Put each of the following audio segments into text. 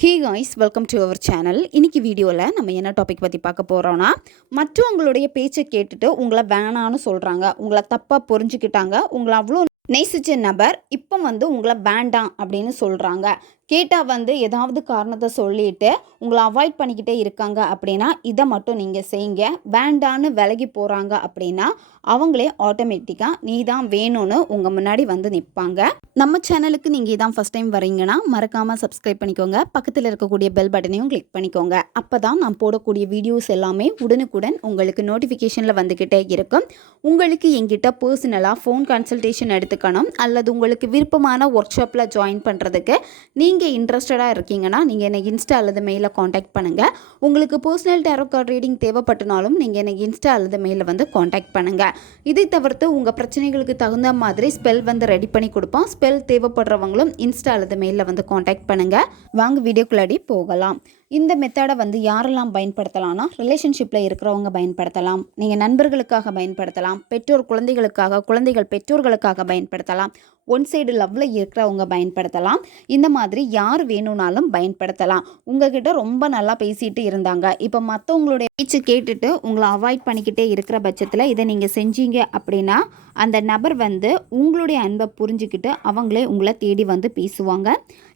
Hey guys welcome to our channel இன்றைக்கி வீடியோவில் நம்ம என்ன டாபிக் பற்றி பார்க்க போகிறோன்னா மற்றவங்களுடைய பேச்சை கேட்டுட்டு உங்களை வேணான்னு சொல்கிறாங்க உங்களை தப்பாக புரிஞ்சுக்கிட்டாங்க உங்களை அவ்வளோ நேசிச்ச நபர் இப்போ வந்து உங்களை வேண்டாம் அப்படின்னு சொல்கிறாங்க கேட்டால் வந்து ஏதாவது காரணத்தை சொல்லிட்டு உங்களை அவாய்ட் பண்ணிக்கிட்டே இருக்காங்க அப்படின்னா இதை மட்டும் நீங்கள் செய்யுங்க. வேண்டான்னு விலகி போகிறாங்க அப்படின்னா அவங்களே ஆட்டோமேட்டிக்காக நீ தான் வேணும்னு உங்கள் முன்னாடி வந்து நிற்பாங்க நம்ம சேனலுக்கு நீங்கள் இதான் ஃபஸ்ட் டைம் வரீங்கன்னா மறக்காமல் சப்ஸ்கிரைப் பண்ணிக்கோங்க. பக்கத்தில் இருக்கக்கூடிய பெல் பட்டனையும் கிளிக் பண்ணிக்கோங்க. அப்போ தான் நான் போடக்கூடிய வீடியோஸ் எல்லாமே உடனுக்குடன் உங்களுக்கு நோட்டிஃபிகேஷனில் வந்துக்கிட்டே இருக்கும். உங்களுக்கு எங்கிட்ட பர்சனலாக ஃபோன் கன்சல்டேஷன் எடுத்துக்கணும். அல்லது உங்களுக்கு விருப்பமான ஒர்க் ஷாப்பில் ஜாயின் பண்ணுறதுக்கு நீங்கள் இன்ட்ரெஸ்டடாக இருக்கீங்கன்னா நீங்கள் என்னை இன்ஸ்டா அல்லது மெயிலில் காண்டாக்ட் பண்ணுங்கள் உங்களுக்கு பர்சனல் டேரோ ரீடிங் தேவைப்பட்டனாலும் நீங்கள் என்னை இன்ஸ்டா அல்லது மெயிலில் வந்து காண்டாக்ட் பண்ணுங்கள் இதை தவிர்த்து உங்கள் பிரச்சனைகளுக்கு தகுந்த மாதிரி ஸ்பெல் வந்து ரெடி பண்ணி கொடுப்போம் ஸ்பெல் தேவைப்படுறவங்களும் இன்ஸ்டா அல்லது மெயிலில் வந்து காண்டாக்ட் பண்ணுங்கள் வாங்க வீடியோக்குள்ளாடி போகலாம். இந்த மெத்தடை வந்து யாரெல்லாம் பயன்படுத்தலாம்னா ரிலேஷன்ஷிப்பில் இருக்கிறவங்க பயன்படுத்தலாம். நீங்கள் நண்பர்களுக்காக பயன்படுத்தலாம் பெற்றோர் குழந்தைகளுக்காக குழந்தைகள் பெற்றோர்களுக்காக பயன்படுத்தலாம் ஒன் சைடு லவ்வில் இருக்கிறவங்க பயன்படுத்தலாம். இந்த மாதிரி யார் வேணும்னாலும் பயன்படுத்தலாம். உங்ககிட்ட ரொம்ப நல்லா பேசிட்டு இருந்தாங்க. இப்போ மற்றவங்களுடைய பேச்சு கேட்டுட்டு உங்களை அவாய்ட் பண்ணிக்கிட்டே இருக்கிற பட்சத்தில் இதை நீங்கள் செஞ்சீங்க அப்படின்னா அந்த நபர் வந்து உங்களுடைய அன்பை புரிஞ்சுக்கிட்டு அவங்களே உங்களை தேடி வந்து பேசுவாங்க.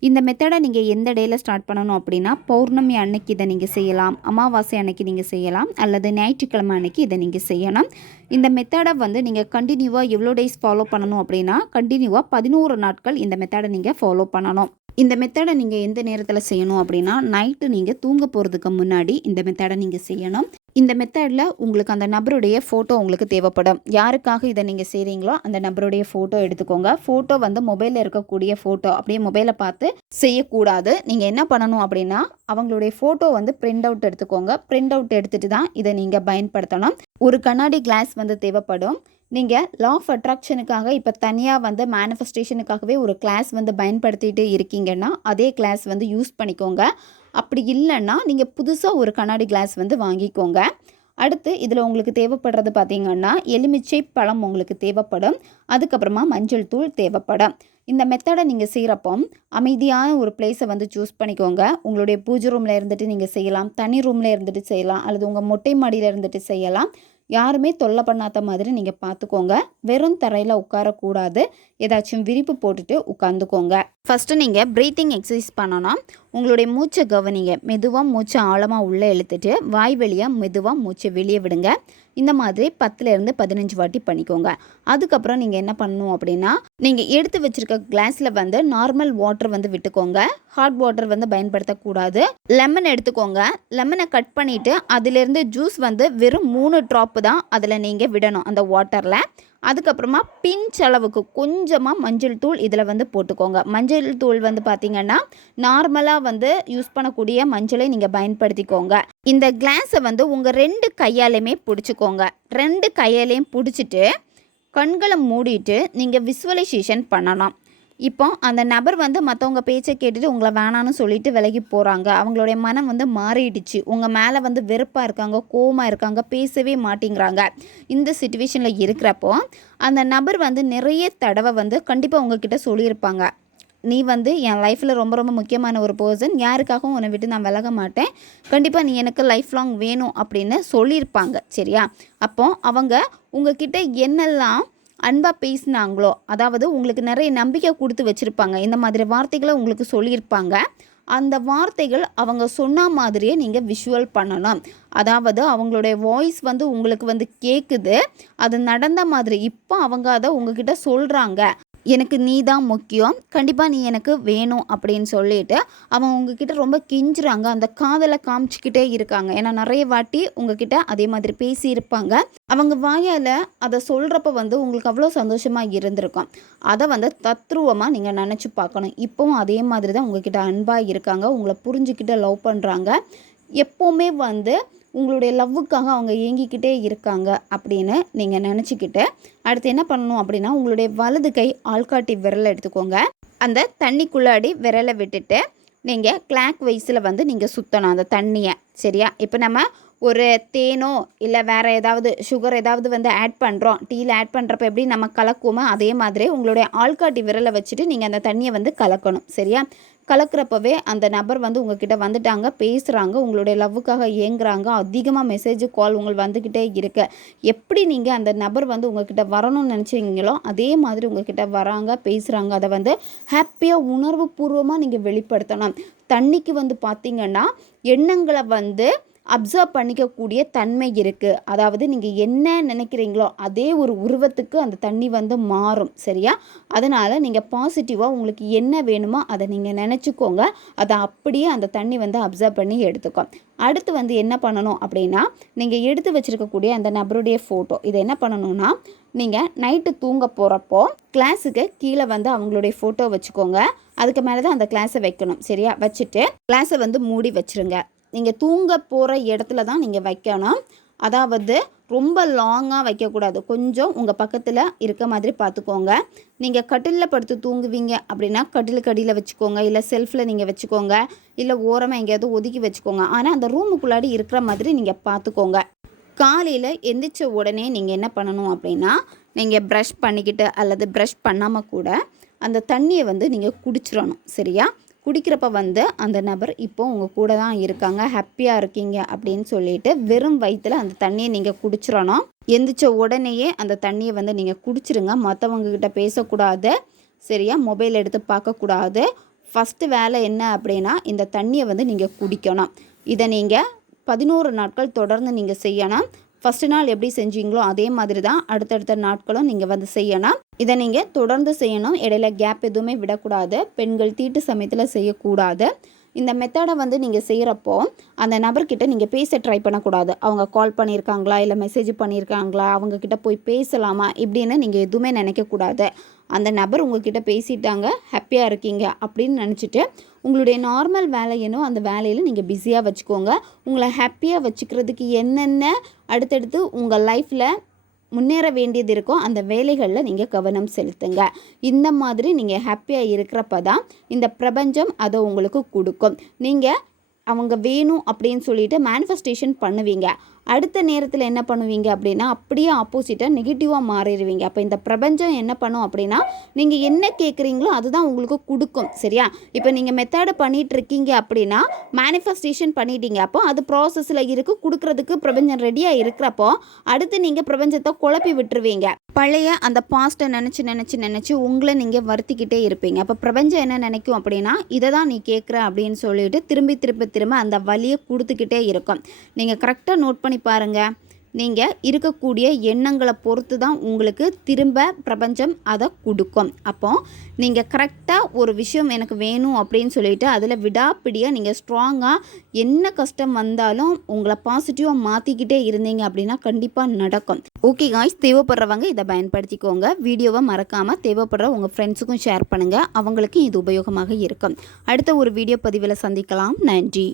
இந்த மெத்தடை நீங்கள் எந்த டேயில் ஸ்டார்ட் பண்ணணும் அப்படின்னா பௌர்ணமி அன்னைக்கு இதை நீங்கள் செய்யலாம் அமாவாசை அன்னைக்கு நீங்கள் செய்யலாம் அல்லது ஞாயிற்றுக்கிழமை அன்னைக்கு இதை நீங்கள் செய்யணும். இந்த மெத்தடை வந்து நீங்கள் கண்டினியூவாக எவ்வளோ டேஸ் ஃபாலோ பண்ணணும் அப்படின்னா கண்டினியூவாக பதினோரு நாட்கள் இந்த மெத்தடை நீங்கள் ஃபாலோ பண்ணணும். இந்த மெத்தடை நீங்கள் எந்த நேரத்தில் செய்யணும் அப்படின்னா நைட்டு நீங்கள் தூங்க போகிறதுக்கு முன்னாடி இந்த மெத்தடை நீங்கள் செய்யணும். இந்த மெத்தடில் உங்களுக்கு அந்த நபருடைய ஃபோட்டோ உங்களுக்கு தேவைப்படும். யாருக்காக இதை நீங்கள் செய்கிறீங்களோ அந்த நபருடைய ஃபோட்டோ எடுத்துக்கோங்க. ஃபோட்டோ வந்து மொபைலில் இருக்கக்கூடிய ஃபோட்டோ அப்படியே மொபைலை பார்த்து செய்யக்கூடாது. நீங்கள் என்ன பண்ணணும் அப்படின்னா அவங்களுடைய ஃபோட்டோ வந்து பிரிண்ட் அவுட் எடுத்துக்கோங்க. பிரிண்ட் அவுட் எடுத்துகிட்டு தான் இதை நீங்கள் பயன்படுத்தணும். ஒரு கண்ணாடி கிளாஸ் வந்து தேவைப்படும். நீங்கள் லா ஆஃப் அட்ராக்ஷனுக்காக இப்போ தனியாக வந்து மேனிஃபெஸ்டேஷனுக்காகவே ஒரு கிளாஸ் வந்து பயன்படுத்திட்டு இருக்கீங்கன்னா அதே கிளாஸ் வந்து யூஸ் பண்ணிக்கோங்க. அப்படி இல்லைன்னா நீங்கள் புதுசாக ஒரு கண்ணாடி கிளாஸ் வந்து வாங்கிக்கோங்க. அடுத்து இதில் உங்களுக்கு தேவைப்படுறது பார்த்தீங்கன்னா எலுமிச்சை பழம் உங்களுக்கு தேவைப்படும். அதுக்கப்புறமா மஞ்சள் தூள் தேவைப்படும். இந்த மெத்தடை நீங்கள் செய்கிறப்போ அமைதியான ஒரு பிளேஸை வந்து சூஸ் பண்ணிக்கோங்க. உங்களுடைய பூஜை ரூமில் இருந்துட்டு நீங்கள் செய்யலாம். தனி ரூமில் இருந்துட்டு செய்யலாம். அல்லது உங்கள் மொட்டை மாடியில் இருந்துட்டு செய்யலாம். யாருமே தொல்லை பண்ணாத மாதிரி நீங்கள் பார்த்துக்கோங்க வெறும் தரையில் உட்காரக்கூடாது. ஏதாச்சும் விரிப்பு போட்டுட்டு உட்காந்துக்கோங்க. ஃபஸ்ட்டு நீங்கள் ப்ரீத்திங் எக்ஸசைஸ் பண்ணோன்னா உங்களுடைய மூச்சை கவனிங்க. மெதுவாக மூச்சை ஆழமாக உள்ளே இழுத்துட்டு வாய் வழியாக மெதுவாக மூச்சை வெளியே விடுங்க. இந்த மாதிரி பத்துலேருந்து பதினஞ்சு வாட்டி பண்ணிக்கோங்க. அதுக்கப்புறம் நீங்கள் என்ன பண்ணணும் அப்படின்னா நீங்கள் எடுத்து வச்சுருக்க கிளாஸில் வந்து நார்மல் வாட்டர் வந்து விட்டுக்கோங்க. ஹாட் வாட்டர் வந்து பயன்படுத்தக்கூடாது. லெமன் எடுத்துக்கோங்க. லெமனை கட் பண்ணிவிட்டு அதிலேருந்து ஜூஸ் வந்து வெறும் மூணு ட்ராப்பு தான் அதில் நீங்கள் விடணும் அந்த வாட்டரில் அதுக்கப்புறமா பிஞ்ச் அளவுக்கு கொஞ்சமாக மஞ்சள் தூள் இதில் வந்து போட்டுக்கோங்க. மஞ்சள் தூள் வந்து பார்த்திங்கன்னா நார்மலாக வந்து யூஸ் பண்ணக்கூடிய மஞ்சளை நீங்கள் பயன்படுத்திக்கோங்க. இந்த கிளாஸை வந்து உங்கள் ரெண்டு கையாலையுமே பிடிச்சிக்கோங்க. ரெண்டு கையாலையும் பிடிச்சிட்டு கண்களை மூடிட்டு நீங்கள் விசுவலைசேஷன் பண்ணலாம். இப்போ அந்த நபர் வந்து மற்றவங்க பேச்சை கேட்டுட்டு உங்களை வேணான்னு சொல்லிட்டு விலகி போகிறாங்க அவங்களுடைய மனம் வந்து மாறிடுச்சு. உங்கள் மேலே வந்து வெறுப்பாக இருக்காங்க கோவமாக இருக்காங்க பேசவே மாட்டேங்கிறாங்க. இந்த சுச்சுவேஷனில் இருக்கிறப்போ அந்த நபர் வந்து நிறைய தடவை வந்து கண்டிப்பாக உங்ககிட்ட சொல்லியிருப்பாங்க. நீ வந்து என் லைஃப்பில் ரொம்ப ரொம்ப முக்கியமான ஒரு பர்சன் யாருக்காகவும் உன்னை விட்டு நான் விலக மாட்டேன். கண்டிப்பாக நீ எனக்கு லைஃப் லாங் வேணும் அப்படின்னு சொல்லியிருப்பாங்க. சரியா? அப்போ அவங்க உங்ககிட்ட என்னெல்லாம் அன்பாக பேசினாங்களோ அதாவது உங்களுக்கு நிறைய நம்பிக்கை கொடுத்து வச்சுருப்பாங்க. இந்த மாதிரி வார்த்தைகளை உங்களுக்கு சொல்லியிருப்பாங்க. அந்த வார்த்தைகள் அவங்க சொன்ன மாதிரியே நீங்கள் விஷுவல் பண்ணணும் அதாவது அவங்களுடைய வாய்ஸ் வந்து உங்களுக்கு வந்து கேட்குது அது நடந்த மாதிரி இப்போ அவங்க அதை உங்ககிட்ட சொல்கிறாங்க எனக்கு நீ தான் முக்கியம். கண்டிப்பாக நீ எனக்கு வேணும் அப்படின்னு சொல்லிட்டு அவங்க உங்ககிட்ட ரொம்ப கெஞ்சுறாங்க. அந்த காதலை காமிச்சிக்கிட்டே இருக்காங்க. ஏன்னா நிறைய வாட்டி உங்ககிட்ட அதே மாதிரி பேசியிருப்பாங்க. அவங்க வாயால் அதை சொல்கிறப்ப வந்து உங்களுக்கு அவ்வளோ சந்தோஷமாக இருந்திருக்கும். அதை வந்து தத்ரூவமாக நீங்கள் நினச்சி பார்க்கணும். இப்போவும் அதே மாதிரி தான் உங்ககிட்ட அன்பாக இருக்காங்க. உங்களை புரிஞ்சுக்கிட்டு லவ் பண்ணுறாங்க எப்போவுமே வந்து உங்களுடைய லவ்வுக்காக அவங்க ஏங்கிக்கிட்டே இருக்காங்க அப்படின்னு நீங்கள் நினச்சிக்கிட்டு அடுத்து என்ன பண்ணணும் அப்படின்னா உங்களுடைய வலது கை ஆள்காட்டி விரலை எடுத்துக்கோங்க. அந்த தண்ணிக்குள்ளாடி விரலை விட்டுட்டு நீங்கள் கிளாக் வைஸில் வந்து நீங்கள் சுற்றணும் அந்த தண்ணியை சரியா? இப்போ நம்ம ஒரு தேனோ இல்லை வேறு ஏதாவது சுகர் ஏதாவது வந்து ஆட் பண்ணுறோம் டீயில் ஆட் பண்ணுறப்ப எப்படி நம்ம கலக்குவோமோ அதே மாதிரி உங்களுடைய ஆள்காட்டி விரலை வச்சுட்டு நீங்கள் அந்த தண்ணியை வந்து கலக்கணும் சரியா? கலக்கிறப்பவே அந்த நபர் வந்து உங்ககிட்ட வந்துட்டாங்க பேசுகிறாங்க உங்களுடைய லவ்வுக்காக ஏங்குறாங்க அதிகமாக மெசேஜ் கால் உங்களுக்கு வந்துக்கிட்டே இருக்கு. எப்படி நீங்கள் அந்த நபர் வந்து உங்ககிட்ட வரணும்னு நினச்சிங்களோ அதே மாதிரி உங்ககிட்ட வராங்க பேசுகிறாங்க அதை வந்து ஹாப்பியாக உணர்வு பூர்வமாக நீங்கள் வெளிப்படுத்தணும். தண்ணிக்கு வந்து பார்த்திங்கன்னா எண்ணங்களை வந்து அப்சர்வ் பண்ணிக்கக்கூடிய தன்மை இருக்குது அதாவது நீங்கள் என்ன நினைக்கிறீங்களோ அதே ஒரு உருவத்துக்கு அந்த தண்ணி வந்து மாறும் சரியா? அதனால் நீங்கள் பாசிட்டிவாக உங்களுக்கு என்ன வேணுமோ அதை நீங்கள் நினச்சிக்கோங்க. அதை அப்படியே அந்த தண்ணி வந்து அப்சர்வ் பண்ணி எடுத்துக்கோ. அடுத்து வந்து என்ன பண்ணணும் அப்படின்னா நீங்கள் எடுத்து வச்சுருக்கக்கூடிய அந்த நபருடைய ஃபோட்டோ இதை என்ன பண்ணணும்னா நீங்கள் நைட்டு தூங்க போகிறப்போ கிளாஸுக்கு கீழே வந்து அவங்களுடைய ஃபோட்டோ வச்சுக்கோங்க. அதுக்கு மேலே தான் அந்த கிளாஸை வைக்கணும் சரியா? வச்சுட்டு கிளாஸை வந்து மூடி வச்சுருங்க. நீங்கள் தூங்க போகிற இடத்துல தான் நீங்கள் வைக்கணும். அதாவது ரொம்ப லாங்காக வைக்கக்கூடாது. கொஞ்சம் உங்கள் பக்கத்தில் இருக்க மாதிரி பார்த்துக்கோங்க நீங்கள் கட்டிலில் படுத்து தூங்குவீங்க அப்படின்னா கட்டிலுக்கு அடியில் வச்சுக்கோங்க. இல்லை செல்ஃபில் நீங்கள் வச்சுக்கோங்க. இல்லை ஓரமாக எங்கேயாவது ஒதுக்கி வச்சுக்கோங்க. ஆனால் அந்த ரூமுக்குள்ளாடி இருக்கிற மாதிரி நீங்கள் பார்த்துக்கோங்க காலையில் எந்திரிச்ச உடனே நீங்கள் என்ன பண்ணணும் அப்படின்னா நீங்கள் ப்ரஷ் பண்ணிக்கிட்டு அல்லது ப்ரஷ் பண்ணாமல் கூட அந்த தண்ணியை வந்து நீங்கள் குடிச்சிடணும். சரியா? குடிக்கிறப்ப வந்து அந்த நபர் இப்போ உங்கள் கூட தான் இருக்காங்க ஹாப்பியாக இருக்கீங்க அப்படின்னு சொல்லிட்டு வெறும் வயிற்றில் அந்த தண்ணியை நீங்கள் குடிச்சிடணும் எந்திரிச்ச உடனேயே அந்த தண்ணியை வந்து நீங்கள் குடிச்சிருங்க. மற்றவங்கக்கிட்ட பேசக்கூடாது சரியா? மொபைல் எடுத்து பார்க்கக்கூடாது. ஃபஸ்ட்டு வேலை என்ன அப்படின்னா இந்த தண்ணியை வந்து நீங்கள் குடிக்கணும். இதை நீங்கள் பதினோரு நாட்கள் தொடர்ந்து நீங்கள் செய்யணும். ஃபஸ்ட்டு நாள் எப்படி செஞ்சீங்களோ அதே மாதிரி தான் அடுத்தடுத்த நாட்களும் நீங்கள் வந்து செய்யணும் இதை நீங்கள் தொடர்ந்து செய்யணும். இடையில கேப் எதுவுமே விடக்கூடாது. பெண்கள் தீட்டு சமயத்தில் செய்யக்கூடாது. இந்த மெத்தடை வந்து நீங்கள் செய்கிறப்போ அந்த நபர்கிட்ட நீங்கள் பேச ட்ரை பண்ணக்கூடாது. அவங்க கால் பண்ணியிருக்காங்களா? இல்லை மெசேஜ் பண்ணியிருக்காங்களா? அவங்கக்கிட்ட போய் பேசலாமா? இப்படின்னு நீங்கள் எதுவுமே நினைக்கக்கூடாது. அந்த நபர் உங்ககிட்ட பேசிட்டாங்க ஹாப்பியாக இருக்கீங்க அப்படின்னு நினச்சிட்டு உங்களுடைய நார்மல் வேலை என்னோ அந்த வேலையில் நீங்கள் பிஸியாக வச்சுக்கோங்க. உங்களை ஹாப்பியாக வச்சுக்கிறதுக்கு என்னென்ன அடுத்தடுத்து உங்கள் லைஃப்பில் முன்னேற வேண்டியது இருக்கோ அந்த வேலைகளில் நீங்கள் கவனம் செலுத்துங்க. இந்த மாதிரி நீங்கள் ஹாப்பியாக இருக்கிறப்ப தான் இந்த பிரபஞ்சம் அதை உங்களுக்கு கொடுக்கும். நீங்கள் அவங்க வேணும் அப்படின்னு சொல்லிட்டு மேனிஃபெஸ்டேஷன் பண்ணுவீங்க. அடுத்த நேரத்தில் என்ன பண்ணுவீங்க அப்படின்னா அப்படியே ஆப்போசிட்டாக நெகட்டிவாக மாறிடுவீங்க. அப்போ இந்த பிரபஞ்சம் என்ன பண்ணும் அப்படின்னா நீங்கள் என்ன கேட்குறீங்களோ அதுதான் உங்களுக்கு கொடுக்கும் சரியா? இப்போ நீங்கள் மெத்தடை பண்ணிகிட்டு இருக்கீங்க அப்படின்னா மேனிஃபெஸ்டேஷன் பண்ணிட்டீங்க. அப்போ அது ப்ராசஸில் இருக்குது கொடுக்குறதுக்கு பிரபஞ்சம் ரெடியாக இருக்கிறப்போ அடுத்து நீங்கள் பிரபஞ்சத்தை குழப்பி விட்டுருவீங்க. பழைய அந்த பாஸ்ட்டை நினச்சி நினச்சி நினச்சி உங்களை நீங்கள் வருத்திக்கிட்டே இருப்பீங்க. அப்போ பிரபஞ்சம் என்ன நினைக்கும் அப்படின்னா இதை தான் நீ கேட்குற அப்படின்னு சொல்லிட்டு திரும்பி திரும்ப திரும்ப அந்த வழியை கொடுத்துக்கிட்டே இருக்கும். நீங்கள் கரெக்டாக நோட் பண்ணி பண்ணி பாருங்கள் நீங்கள் இருக்கக்கூடிய எண்ணங்களை பொறுத்து தான் உங்களுக்கு திரும்ப பிரபஞ்சம் அதை கொடுக்கும். அப்போ நீங்கள் கரெக்டாக ஒரு விஷயம் எனக்கு வேணும் அப்படின்னு சொல்லிட்டு அதில் விடாப்பிடியாக நீங்கள் ஸ்ட்ராங்காக என்ன கஷ்டம் வந்தாலும் உங்களை பாசிட்டிவாக மாற்றிக்கிட்டே இருந்தீங்க அப்படின்னா கண்டிப்பாக நடக்கும். ஓகே காய்ஸ் தேவைப்படுறவங்க இதை பயன்படுத்திக்கோங்க. வீடியோவை மறக்காமல் தேவைப்படுற உங்கள் ஃப்ரெண்ட்ஸுக்கும் ஷேர் பண்ணுங்கள் அவங்களுக்கும் இது உபயோகமாக இருக்கும். அடுத்த ஒரு வீடியோ பதிவில் சந்திக்கலாம். நன்றி.